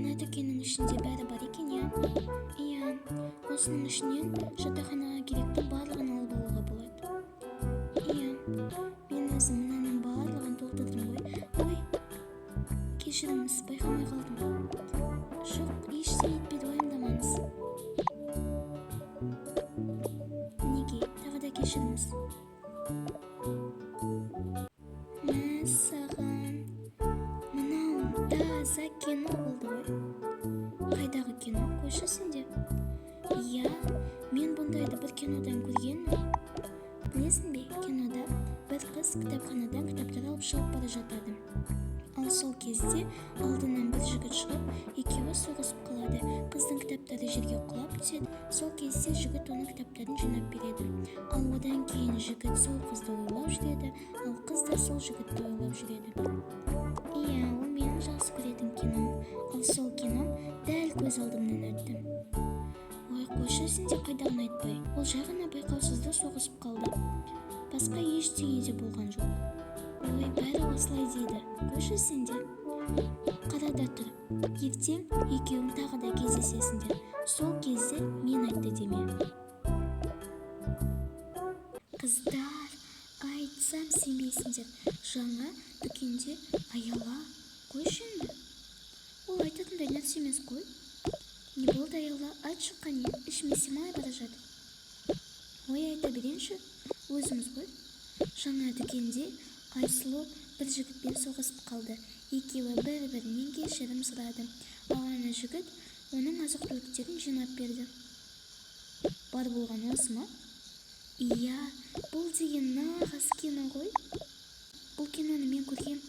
мына дүкеннің ішінде бәрі бар екен, иә? Иә, осының ішінен жатақханаға керекті барлығын алып алуға болады. Иә, мен өзім мынаның барлығын толтырдым ғой. Ой, кешіріңіз, байқамай қалдым. Жоқ, ештеңе етпеді, уайымдамаңыз. Неге, тағы да кешіріңіз. Мәссаған, мынау таза кино болды ғой. Қайдағы кино, қойшы сенде? Иә, мен бұндайды бір кинодан көргенмін. Білесің бе, кинода бір қыз кітапханадан кітаптар алып шығып бара жатады. Ал сол кезде алдынан бір жігіт шығып, екеуі соғысып қалады. Қыздың кітаптары жерге құлап түседі. Сол кезде жігіт оның кітаптарын жинап береді. Ал одан кейін жігіт сол қызды ойлап жүреді, ал қыз да сол жігітті ойлап жүреді. Иә, ол менің жақсы көретін кином. Ал сол кином дәл көз алдымнан өтті. Ой, қойшы сенде қайдағыны айтпай. Ол жай ғана байқаусызда соғысып қалды. Басқа ештеңе де болған жоқ. Ой, бәрі осылай дейді. Қойшы сенде. Қара да тұр. Ертең екеуің тағы да кездесесіңдер. Сол кезде мен айтты деме. Қыздар, айтсам сенбейсіңдер. Жаңа дүкенде Аяла. Қойшы енді. Ол айтатындай нәрсе емес қой. Не болды, Аяла? Айтшы қане, ішіме сыймай бара жатыр. Ой, айта берейінші, өзіміз ғой. Жаңа дүкенде Айсұлу бір жігітпен соғысып қалды. Екеуі бір-бірінен кешірім сұрады. Ал ана жігіт оның азық-түліктерін жинап берді. Бар болған осы ма? Иә, бұл деген нағыз кино ғой. Бұл киноны мен көргем,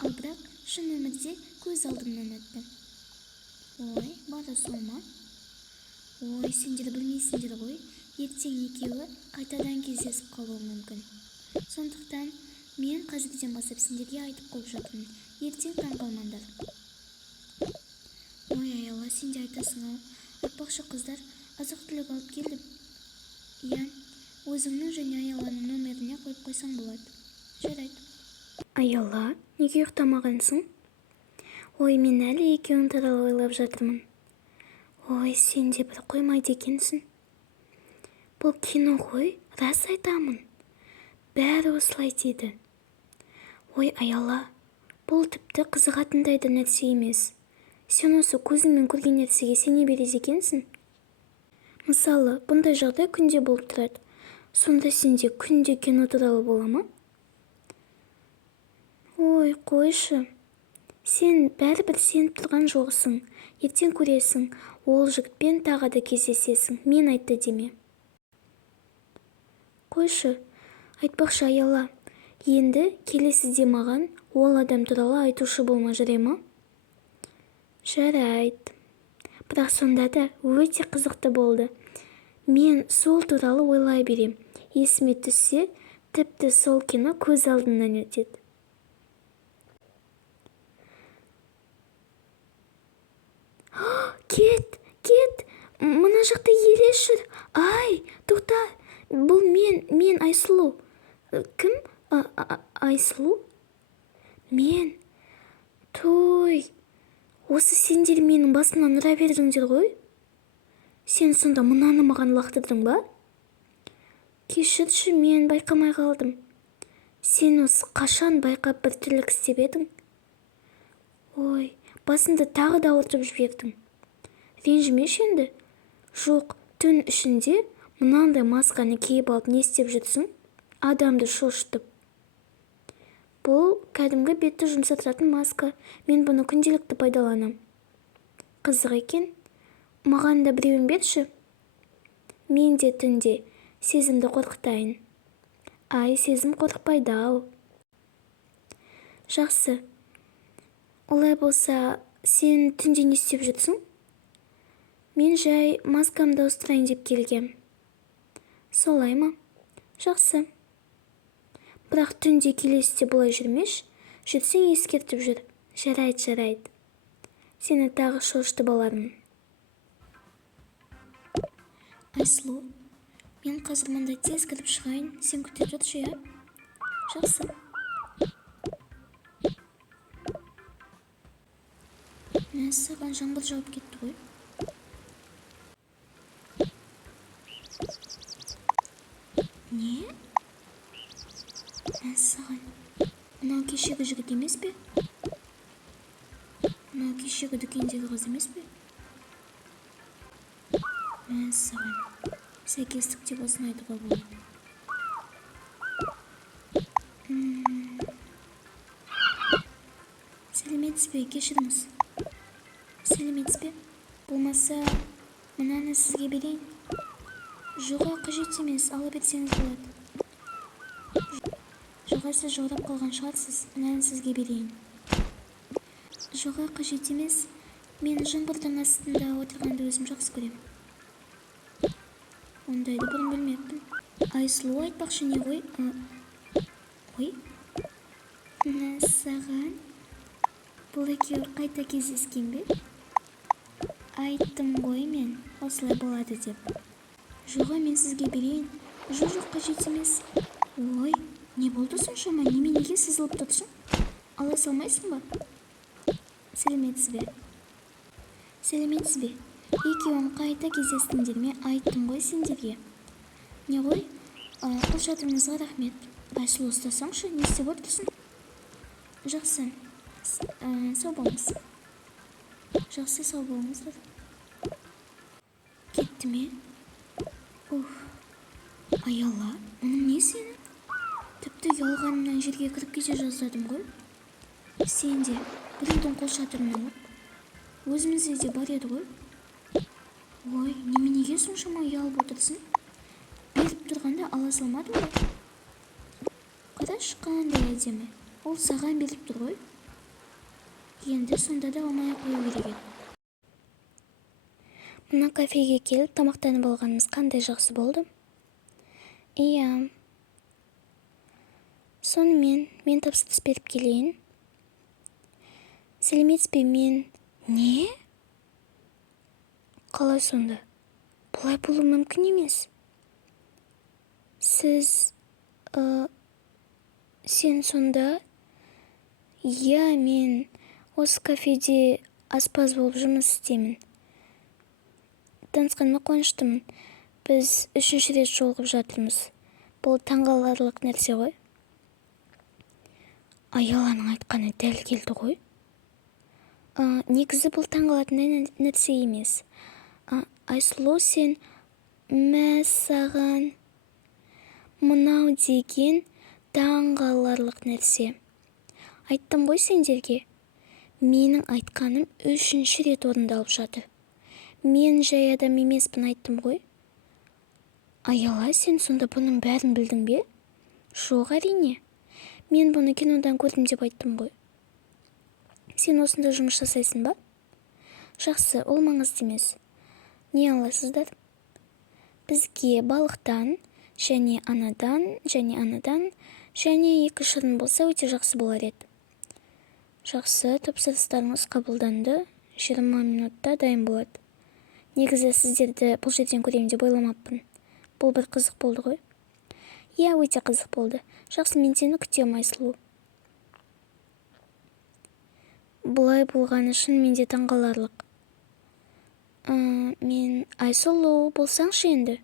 ал бірақ шын өмірде көз алдымнан өтті. Ой, бары сол ма? Ой, сендер білмейсіңдер ғой, ертең екеуі қайтадан кездесіп қалуы мүмкін. Сондықтан мен қазірден бастап сендерге айтып қойып жатырмын. Ертең таң қалмаңдар. Ой, Аяла, сен де айтасың ау. Айтпақшы қыздар, азық-түлік алып келдім. Иә, өзіңнің және Аяланың номеріне қойып қойсаң болады. Жарайды. Аяла, неге ұйықтамағансың? Ой, мен әлі екеуің туралы ойлап жатырмын. Ой, сен де бір қоймайды екенсің. Бұл кино ғой, рас айтамын. Бәрі осылай дейді. Ой, Аяла, бұл тіпті қызығатындай да нәрсе емес. Сен осы көзіңмен көрген нәрсеге сене береді екенсің. Мысалы, бұндай жағдай күнде болып тұрады. Сонда сенде күнде кино туралы бола ма? Ой, қойшы. Сен бәрібір сеніп тұрған жоқсың. Ертең көресің, ол жігітпен тағы да кездесесің. Мен айтты деме. Қойшы, айтпақшы Аяла, енді келесіде маған ол адам туралы айтушы болма, жарай ма? Жарайды. Бірақ сонда да өте қызықты болды. Мен сол туралы ойлай берем. Есіме түссе, тіпті сол кино көз алдымнан өтеді. Кет, мына жақта елес жүр. Ай, тоқта, бұл мен Айсұлу. Кім? Айсұлу? Мен? Той, осы сендер менің басымнан ұра бердіңдер ғой? Сен сонда мынаны маған лақтырдың ба? Кешірші, мен байқамай қалдым. Сен осы қашан байқап бір түрлік істеп едің? Ой, басымды тағы да ауыртып жібердің. Ренжімеші енді? Жоқ, түн ішінде мынандай масканы киіп алып не істеп жүрсің? Адамды шошытып. Бұл кәдімгі бетті жұмсартатын маска. Мен бұны күнделікті пайдаланам. Қызық екен. Маған да біреуін берші. Мен де түнде сезімді қорқытайын. Ай, сезім қорқпайды ау. Жақсы. Олай болса, сен түнде не істеп жүрсің? Мен жай маскамды ауыстырайын деп келгем. Солай ма? Жақсы. Бірақ түнде келесіде бұлай жүрмеш, жүрсең ескертіп жүр. Жарайды. Сені тағы шошытып алармын. Айсұлу, мен қазір мұнда тез кіріп шығайын, сен күтіп жүрші, иә? Жақсы. мәссаған, жаңбыр жауып кетті ғой. Не? Мәссаған, мынау кешегі жігіт емес пе? Мынау кешегі дүкендегі қыз емес пе? Мәссаған, сәйкестік деп осыны айтуға болады. Сәлеметсіз бе, кешіріңіз. Сәлеметсіз бе? Болмаса, мынаны сізге берейін. Жоға, қажет емес, ала берсеңіз болады. Жоға, сіз жаурап қалған шығарсыз, мынаны сізге берейін. Жоға, қажет емес, мен жаңбырдың астында отырғанды өзім жақсы көрем. Ондайды бұрын білмеппін. Айсұлу айтпақшы не ғой? Ой? Мәссаған, бұл екеуі қайта кездескен бе? Айттым ғой мен, осылай болады деп. Жоға, мен сізге берейін. Жоқ, қажет емес. Ой, не болды соншама? Неге сызылып тұрсың? Ала салмайсың ба? Сәлеметсіз бе? Сәлеметсіз бе? Екеуің қайта кездестіңдер ме? Айттым ғой сендерге. Не ғой? Қолшатырыңызға рахмет. Айсұлу, ұстасаңшы, не істеп отырсың? Жақсы. Сау болыңыз. Жақсы, сау болыңыздар. Кетті ме? Аяла, оның не сені? Тіпті ұялғанымнан жерге кіріп кете жаздадым ғой. Сен де біреудің қолшатырын алып, өзімізде де бар еді ғой. Ой, неге соншама ұялып отырсың? Беріп тұрғанда ала салмадың ба? Қарашы, қандай әдемі. Ол саған беріп тұр ғой. Енді сонда да алмай қою керек еді. Мына кафеге келіп тамақтанып алғанымыз қандай жақсы болды. Иә. Сонымен мен тапсырыс беріп келейін. Сәлеметсіз бе, мен... Не? Қалай сонда? Бұлай болу мүмкін емес. Сіз... Сен сонда... Иә, мен осы кафеде аспаз болып жұмыс істеймін. Танысқаныма қуаныштымын. Біз 3-ші рет жолығып жатырмыз. Бұл таңғаларлық нәрсе ғой. Аяланың айтқаны дәл келді ғой. Негізі бұл таңғалатын нәрсе емес. Айсұлу, сен мәссаған. Мынау деген таңғаларлық нәрсе. Айттым ғой сендерге. Менің айтқаным 3-ші рет орындалып жатыр. Мен жай адам емеспін, айттым ғой. Аяла, сен сонда бұның бәрін білдің бе? Жоқ, әрине. Мен бұны кинодан көрдім деп айттым ғой. Сен осында жұмыс жасайсың ба? Жақсы, ол маңызды емес. Не аласыздар? Бізге балықтан, және анадан, және 2 шырын болса өте жақсы болар еді. Жақсы, тапсырыстарыңыз қабылданды. 20 минутта дайын болады. Негізі сіздерді бұл жерден көремін деп ойламаппын. Бұл бір қызық болды ғой. Иә, өте қызық болды. Жақсы, мен сені күтемін, Айсұлу. Бұлай болғаны үшін менде таңғаларлық. Мен Айсұлу, болсаңшы енді.